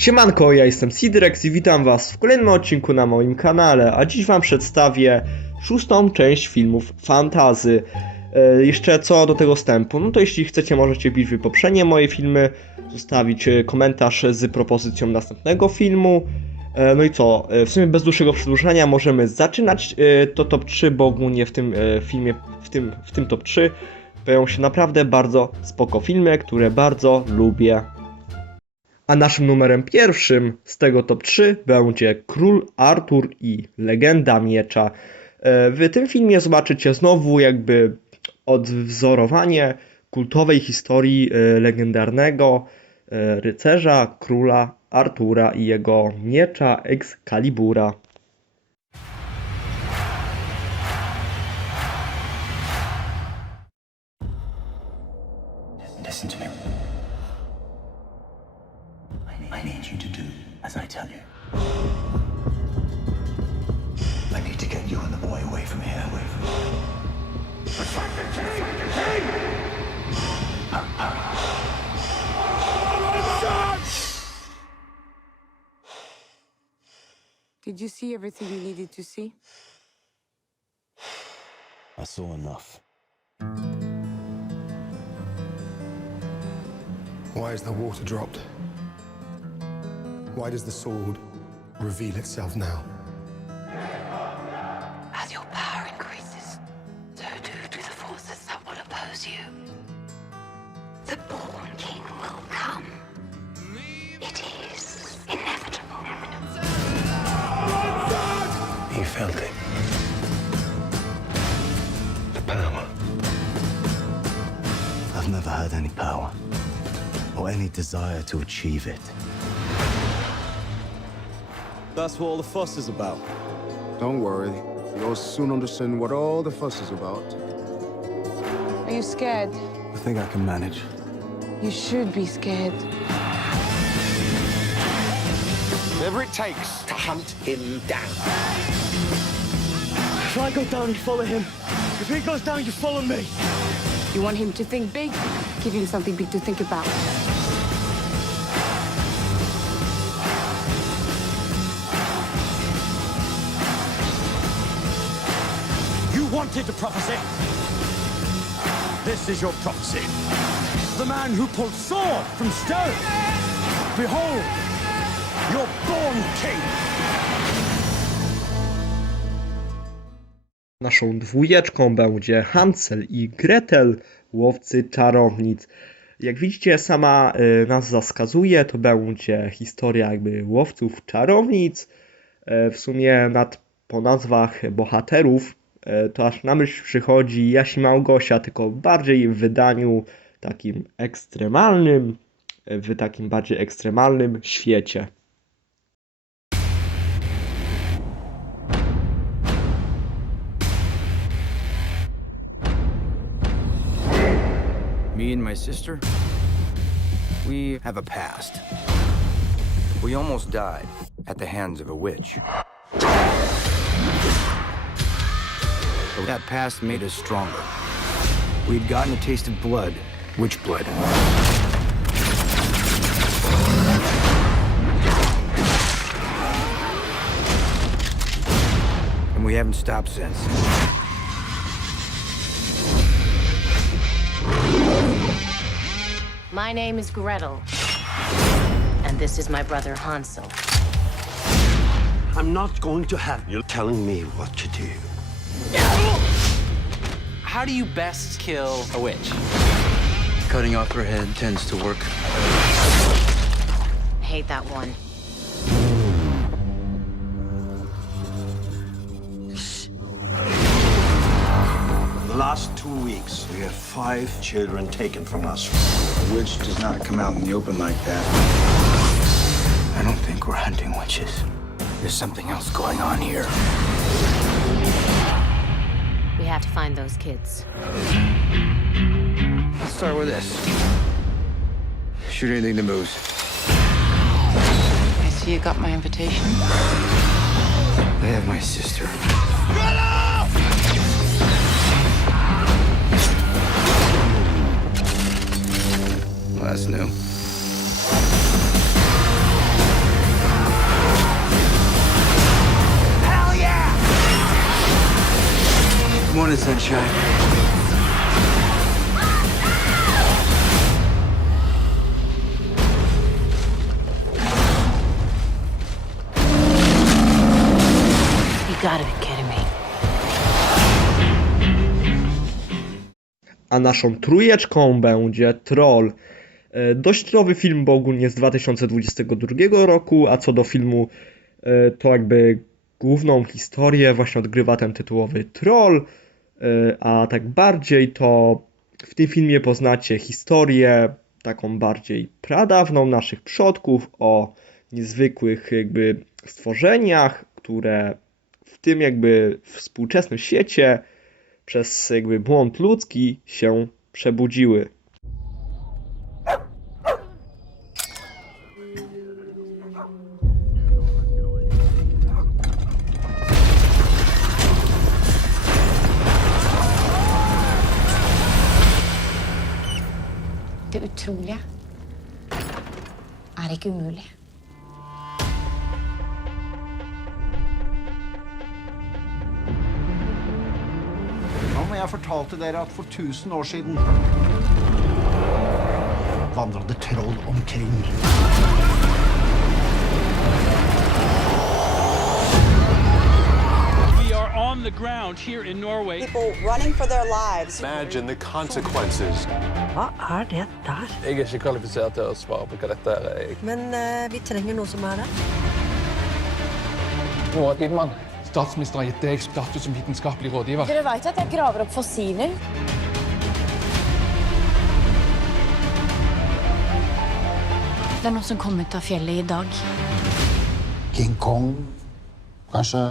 Siemanko, ja jestem Sidrex i witam was w kolejnym odcinku na moim kanale, a dziś wam przedstawię szóstą część filmów fantazy. E, jeszcze co do tego wstępu, no to jeśli chcecie możecie bić poprzednie moje filmy, zostawić e, komentarz z propozycją następnego filmu. E, no i co, e, w sumie bez dłuższego przedłużania możemy zaczynać e, to top 3, bo ogólnie w tym e, filmie, w tym, w tym top 3 pojawią się naprawdę bardzo spoko filmy, które bardzo lubię. A naszym numerem pierwszym z tego top 3 będzie Król Artur i Legenda Miecza. E, W tym filmie zobaczycie znowu jakby odwzorowanie kultowej historii e, legendarnego e, rycerza, króla Artura i jego miecza Excalibura. Listen to me. I need you to do as I tell you. I need to get you and the boy away from here. Away from here. Did you see everything you needed to see? I saw enough. Why is the water dropped? Why does the sword reveal itself now? As your power increases, so too do the forces that will oppose you. The Born King will come. It is inevitable. He felt it. The power. I've never had any power or any desire to achieve it. That's what all the fuss is about. Don't worry. You'll soon understand what all the fuss is about. Are you scared? I think I can manage. You should be scared. Whatever it takes to hunt him down. If I go down, you follow him. If he goes down, you follow me. You want him to think big? Give him something big to think about. Wanted the prophecy. This is your prophecy. The man who pulled sword from stone. Behold, your born king. Naszą dwójeczką będzie Hansel i Gretel, łowcy czarownic. Jak widzicie, sama y, nazwa wskazuje, to będzie historia jakby łowców czarownic. E, w sumie nad, po nazwach bohaterów to aż na myśl przychodzi Jasi Małgosia, tylko bardziej w wydaniu takim ekstremalnym, e, w takim bardziej ekstremalnym świecie. Me and my sister, we have a past. We almost died at the hands of a witch. But that past made us stronger. We'd gotten a taste of blood, witch blood. And we haven't stopped since. My name is Gretel. And this is my brother Hansel. I'm not going to have you telling me what to do. How do you best kill a witch? Cutting off her head tends to work. Hate that one. The last two weeks, we have five children taken from us. A witch does not come out in the open like that. I don't think we're hunting witches. There's something else going on here. We have to find those kids. Let's start with this. Shoot anything that moves. I see you got my invitation. I have my sister. Well, that's new. Morning, sunshine. You gotta be kidding me. A naszą trójeczką będzie Troll. E, Dość nowy film, bo ogólnie z 2022 roku, a co do filmu, e, to jakby główną historię właśnie odgrywa ten tytułowy Troll, a tak bardziej to w tym filmie poznacie historię taką bardziej pradawną naszych przodków o niezwykłych jakby stworzeniach, które w tym jakby współczesnym świecie przez jakby błąd ludzki się przebudziły. Utrolige er ikke umulig. Nå må jeg fortalte dere at for 1000 år siden vandra det troll omkring? The ground here in Norway. People running for their lives. Imagine the consequences. Hva er det der? Jeg er ikke kvalifisert til å svare på hva dette er. Men uh, vi trenger noe som er det. Roar Lidman, statsministeren har gitt deg status som vitenskapelig rådgiver. Dere vet at jeg graver opp fossiler? Det er noe som kom ut av fjellet i dag. King Kong, kanskje?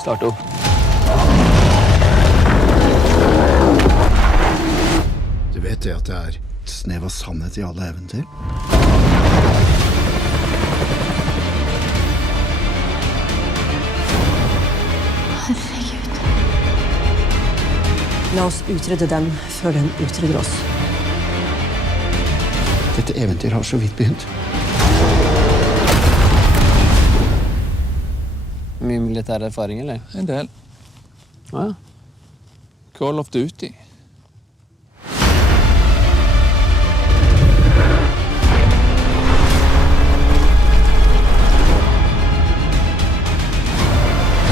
Start opp. Du vet det at det er et snev av sannhet i alle eventyr? Herregud. La oss utrydde den før den utrydder oss. Dette eventyret har så vidt begynt. Mye militær erfaring, eller? En del. Ja. Call of Duty.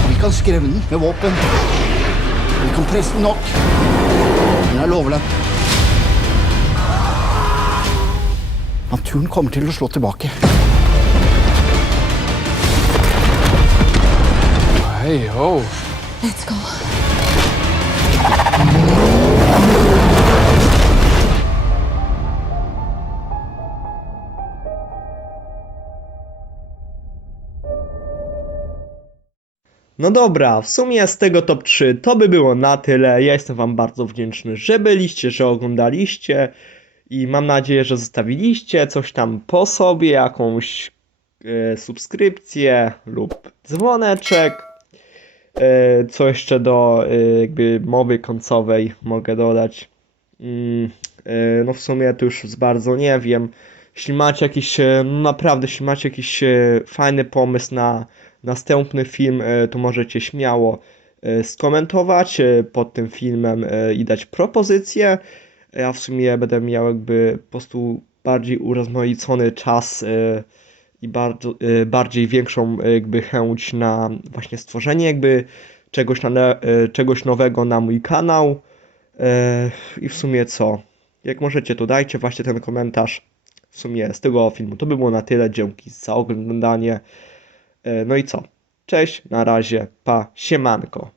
Vi kan skremme den med våpen. Vi kan presse den nok. Men jeg lover deg Naturen kommer til å slå tilbake. Hei ho. Let's go. No dobra, w sumie z tego top 3 to by było na tyle. Ja jestem Wam bardzo wdzięczny, że byliście, że oglądaliście i mam nadzieję, że zostawiliście coś tam po sobie, jakąś e, subskrypcję lub dzwoneczek. E, co jeszcze do e, jakby mowy końcowej mogę dodać? Mm, e, no w sumie to już bardzo nie wiem. Jeśli macie jakiś, no naprawdę, jeśli macie jakiś fajny pomysł na następny film, to możecie śmiało skomentować pod tym filmem i dać propozycje. Ja w sumie będę miał jakby po prostu bardziej urozmaicony czas i bardzo, e, bardziej większą e, jakby chęć na właśnie stworzenie jakby czegoś, na, e, czegoś nowego na mój kanał. I w sumie co? Jak możecie, to dajcie właśnie ten komentarz. W sumie z tego filmu to by było na tyle. Dzięki za oglądanie. No i co? Cześć, na razie, pa, siemanko.